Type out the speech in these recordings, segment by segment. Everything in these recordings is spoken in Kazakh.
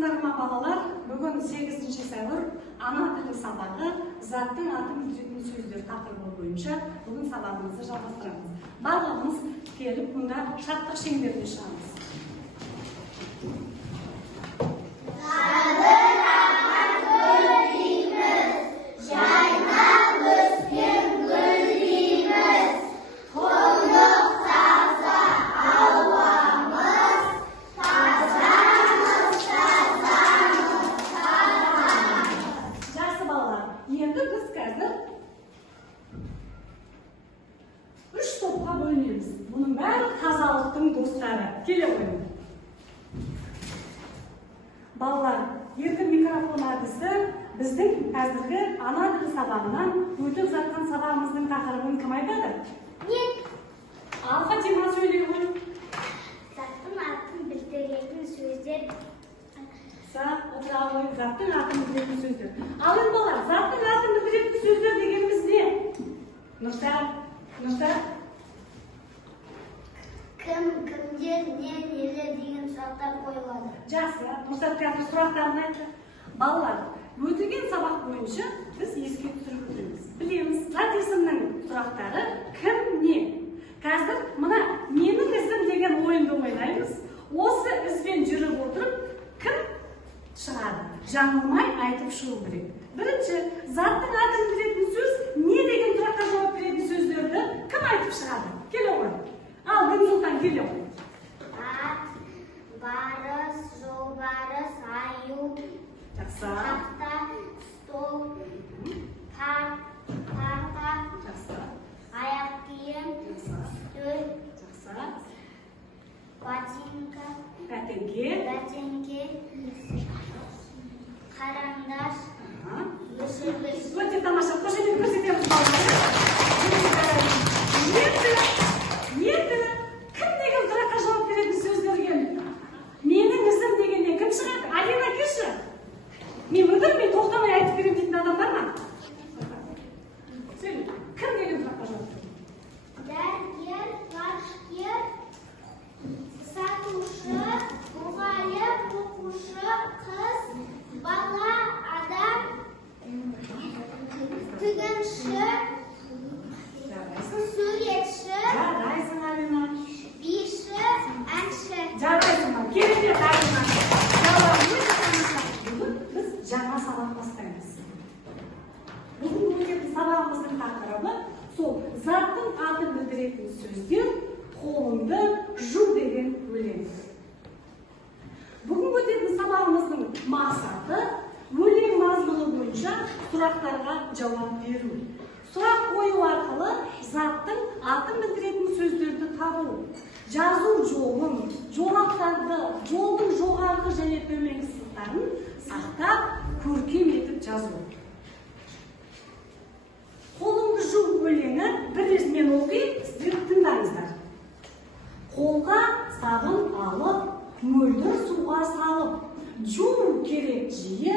Саламатсыздар ма балалар? Бүгін 8 сәуір ана тілі сабағы заттың атын білдіретін сөздер тақырыбы бойынша бүгін сабағымызды жалғастырамыз. Барлығымыз келіп мұнда шаттық шеңберіне шығамыз. Енді біз қазір 3 топқа бөлінеміз. Бұның бәрі тазалықтың достары. Келе қойыңыз. Балалар, енді микрофон әдісі біздің қазіргі ана тілі сабағынан өтіп жатқан сабағымыздың тақырыбын кім айтады? Мен. Ал Фатима сөйлей ғой. Заттың атын білдіретін сөздер. Заттың атын білдіретін сөздер. Ал енді балалар, заттың атын білдіретін сөздер дегеніміз не? Нұрсар? Кім, кімдер, не, нелер деген сұрақтар қойылады. Жақсы, Нұрсар қазір сұрақтарын айтты. Балалар, өтілген сабақ бойынша біз еске түсіріп өтеміз. Білеміз, зат есімнің сұрақтары кім, не? Қазір мына менің ізім деген ойынды ойнаймыз. Осы ізбен жүріп отырып, кім шығады? Жаңылмай айтып шығу керек. Бірінші, заттың атын білдіретін сөз не деген сұраққа жауап беретін сөздерді кім айтып шығады? Келе ғой. Ал Гүлсұлтан келе ғой. Ат, барыс, жолбарыс, аю, Жақсы. тақта, стол, парта, Жақсы. аяқ киім, үстел, Жақсы. ботинка, Бәтеңке. қарандаш, өшіргіш. Өте тамаша. Қошемет көрсетеміз балалар. Енді кім деген сұраққа жауап беретін сөздерге менің ізім дегеннен кім шығады? Алина келші. Мен тоқтамай айтып беремін дейтін адам бар ма? Сөйле. Кім деген сұраққа жауап береді? Дәрігер, ғарышкер, сатушы, мұғалім, оқушы, қыз, бала, адам, тігінші, суретші, Жарайсың, Алина. биші, әнші. Жарайсың, керемет, Алина. Өте тамаша. Бүгін біз жаңа сабақ бастаймыз. Бүгін өтетін сабағымыздың тақырыбы сол заттың атын білдіретін сөздер қолыңды жу деген өлең. Бүгін өтетін сабағымыздың мақсаты өлең мазмұны бойынша сұрақтарға жауап беру. Сұрақ қою арқылы заттың атын білдіретін сөздерді табу. Жазу жолын, жолақтарды, жолдың жоғарғы және төменгі сызықтарын сақтап, көркем етіп жазу. Қолыңды жу өлеңі бірінен оқиын, сіздер тыңдаңыздар. Қолға сабын алып, мөлдір суға салып, жуу керек жиі,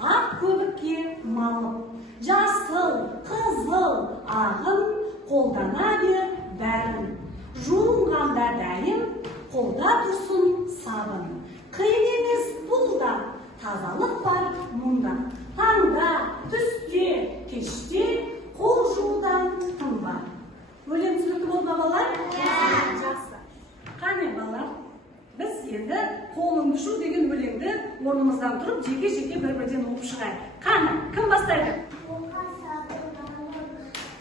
ақ көбікке малып. Жасыл, қызыл, ағын, қолдана бер бәрін. Жуынғанда дайын, қолда тұрсын сабын. Қиын емес бұл да, тазалық бар мұнда. Таңда, түсте, кеште, қол жуудан тым бар. Өлең түсінікті болды ма балалар? Жақсы. Қане балалар, біз енді қолыңды шу деген өлеңді орнымыздан тұрып, жеке-жеке бір-бірден оқып шығайық. Қане, кім бастайды? Қолға сабын алып,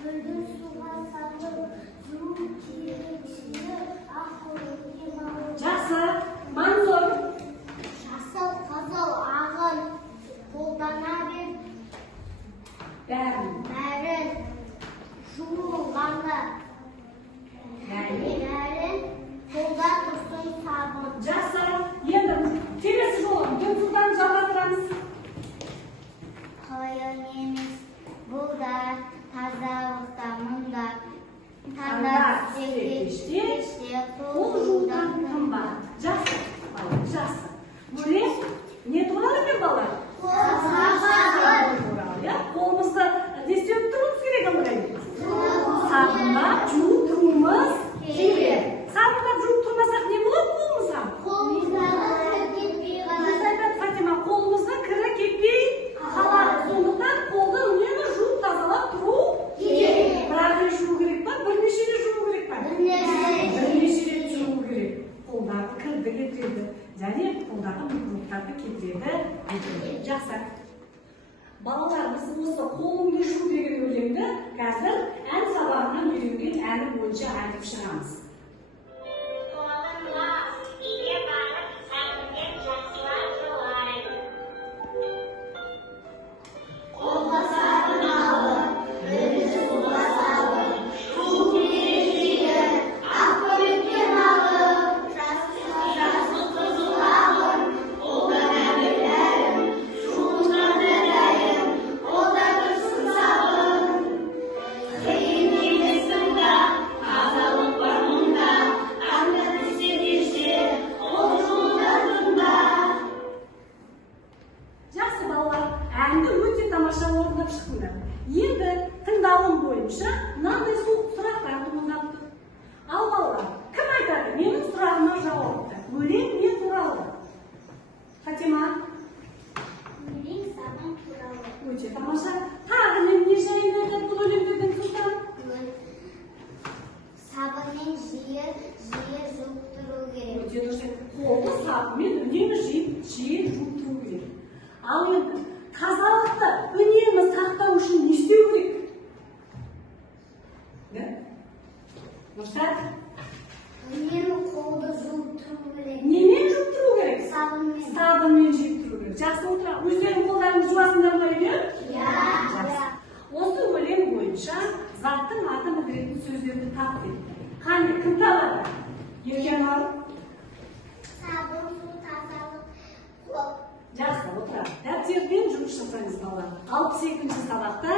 мөлдір суға салып, жуу керек жиі, ақ көбікке малып. Жақсы. Манзор. Жасыл, қызыл, ағын, қолдана бер бәрін. Жуылғанда дәрін, қолда тұрсын сабын. Жақсы. Енді келесі жолы Гүлсұлтан жалғастырамыз. Қиын емес бұл да, тазалықта мұнда. Таңда, түсте, кеште, қол жуудан қолдағы микробтарды кетіреді. Жақсы. Балаларымыз осы қолыңды жу деген өлеңді қазір ән сабағынан үйренген әні бойынша айтып шығамыз. Қолыңа үйге барып сағынген жақсылар жолайды. Қолға сабын алып, өзі суға салып, шу кережеге, ақ көйлектен алып, жасыл қызыл алып, қолда мәңгілерім, шуынан берейім, қолда тұрсын сабын. Қиын емессің да, тазалық бар мұнда, қандай түссе ол жолдардың да. Жақсы балалар, әнді өте тамаша орындап шықтыңдар. Енді тыңдалым бойынша мынандай сұрақтар туындап тұр. Ал балалар, кім айтады? Менің сұрағыма жауапты. Өлең не туралы? Фатима? Өлең сабын туралы. Өте тамаша. Тағы не жайында айтады бұл өлеңдерден Султан? Сабынмен жиі жуып тұру керек. Өте дұрыс. Қолды сабынмен үнемі жиі жуып тұру керек. Ал енді тазалықты үнемі сақтау үшін не істеу керек? Нұрсат? Үнемі қолды жуып тұру керек. Немен жуып тұру керек? Сабынмен. Сабынмен жуып тұру керек. Жақсы отыра. Өздерің қолдарыңды жуасыңдар ма үйде? Иә. Осы өлең бойынша заттың атын білдіретін сөздерді тап етті. Қане, кім табады? Еркен бар? Сабын, су, тазалық, қол. Жақсы, отыра. Дәптерден жұмыс жасаңыз балалар. 62-ші сабақта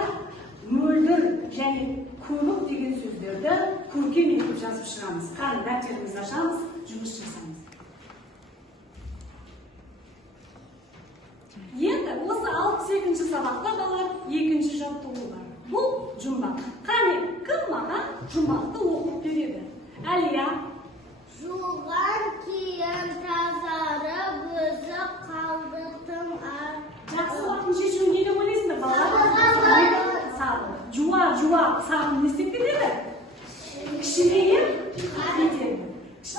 мөлдір және көмік деген сөздерді көркем етіп жазып шығамыз. Қане, дәптерімізді ашамыз, жұмыс жасамыз. Енді осы 62-ші сабақта балалар екінші жаттығу бар. Бұл жұмбақ. Қане, кім маған жұмбақты оқып береді? Әлия? Жуған киім тазарып, өзі қалды тым ар. Жақсы уақытын шешуін не деп ойлайсыңдар балалар? Сабын. Жуа, сабын не істеп кетеді? Кішірейіп кетеді.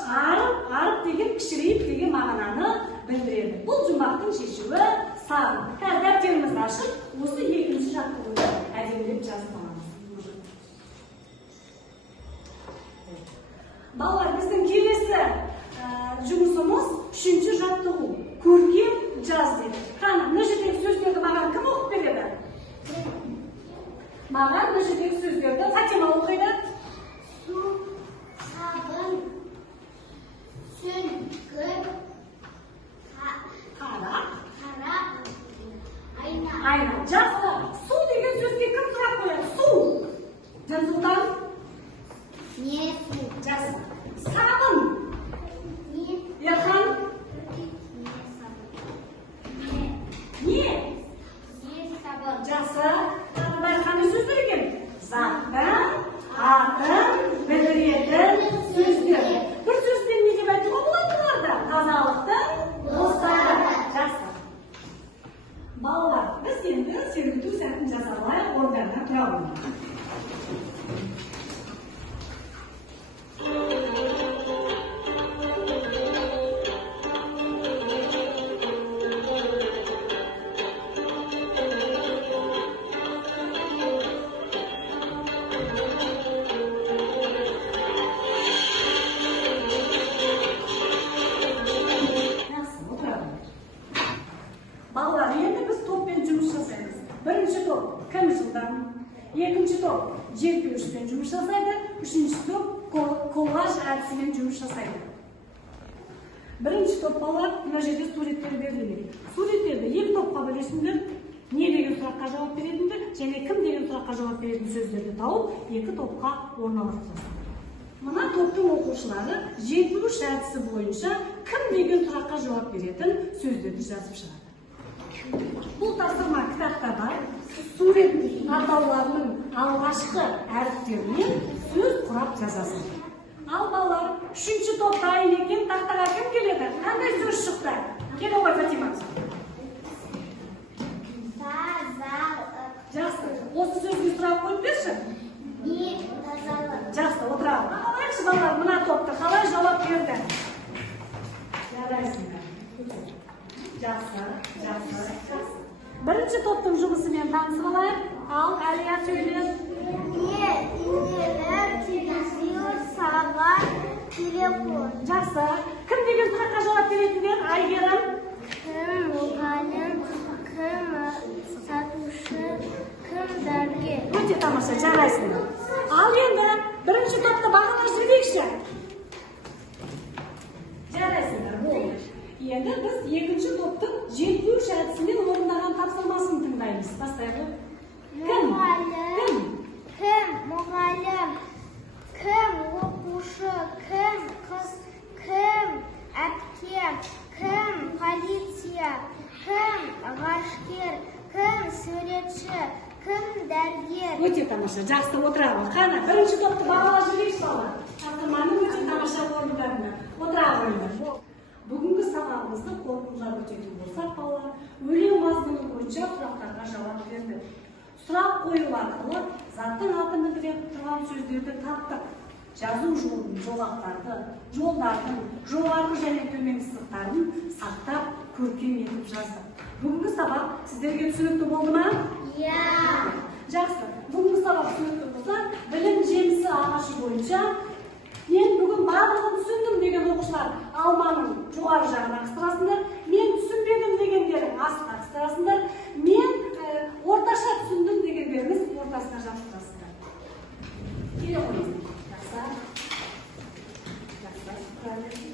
Арып деген кішірейіп деген мағынаны білдіреді. Бұл жұмбақтың шешуі сабын. Қазір дәптерімізді ашып, осы екінші жаттығуды әдемілеп жазып аламыз. Балалар, біздің келесі жұмысымыз үшінші жаттығу. Көркем жаз деді. Қане, мына жердегі сөздерді маған кім оқып береді? Маған мына жердегі сөздерді Фатима оқиды. Су, сабын, сүлгі, Қара. Айна. Жақсы. Су деген сөзге кім сұрақ қояды? Су. Жансұлтан? Не су? Жақсы. Сабын. Не? Ерхан? Не сабын? Не? Не сабын? Жақсы. Тағы қандай сөздер екен? Заттың атын білдіретін сөздер. Бір сөзбен не деп айтуға болады оларда? Тазалықтың достары. Жақсы. Балалар, біз енді сергіту сәтін жасалайық, орындарына тұра қойыңдар. Балалар, енді біз топпен жұмыс жасаймыз. Бірінші топ кім жылдан, екінші топ желпеуішпен жұмыс жасайды, үшінші топ коллаж әдісімен жұмыс жасайды. Бірінші топ балалар, мына жерде суреттер берілмек. Суреттерді екі топқа бөлесіңдер, не деген сұраққа жауап беретіндер, және кім деген сұраққа жауап беретін сөздерді тауып, екі топқа орналастырасыңдар. Мына топтың оқушылары желпеуіш әдісі бойынша кім деген сұраққа жауап беретін сөздерді жазып шығады. Бұл тапсырма кітапта бар. Сурет атауларының алғашқы әріптерінен сөз құрап жазасың. Ал балалар, үшінші топ дайын екен, тақтаға кім келеді? Қандай сөз шықты? Келе ғой, Фатима. Жақсы. Осы сөзге сұрақ қойып берші. Не тазалық? Жақсы, отырамын. Қалайшы балалар, мына топты қалай жауап берді? Жарайсыңдар. Жақсы, жақсы. Бірінші топтың жұмысымен танысып алайық. Ал, Әлия сөйлес. Инелер, телевизор, сағат, телефон. Жақсы. Кім деген сұраққа жауап беретіндер? Айгерім. Кім мұғалім, кім сатушы, кім дәрігер. Өте тамаша, жарайсың. Ал енді бірінші топты бағалап жүрейікші. Жарайсыңдар, болды. Енді біз екінші топтың жеткізуші әдісімен орындаған тапсырмасын тыңдаймыз. Бастайық. Кім? Кім мұғалім, кім оқушы, кім қыз, кім әпке, кім полиция, кім ғарышкер, кім суретші, кім дәрігер. Өте тамаша, жақсы отыра. Қана, бірінші топты бағалап жүрейікші бала. Тапсырманың өте тамаша орындарына. Отыра қойыңдар. Бүгінгі сабағымызды қорытындылап өтетін болсақ, балалар, өлең мазмұны бойынша сұрақтарға жауап берді. Сұрақ қою арқылы заттың атын білдіріп тұрған сөздерді таптық. Жазу жолының жолақтарды, жолдардың, жоғарғы және төменгі сызықтарын сақтап, көркем етіп жаздық. Бүгінгі сабақ сіздерге түсінікті болды ма? Иә. Жақсы. Бүгінгі сабақ түсінікті болса, білім жемісі ағашы бойынша мен бүгін барлығын түсіндім деген оқушылар алманың жоғары жағына қыстырасыңдар. Мен түсінбедім дегендерің астына қыстырасыңдар. Мен орташа түсіндім дегендеріңіз ортасына жапсырасыңдар. Келе қойыңыздар. Жақсы. Жақсы.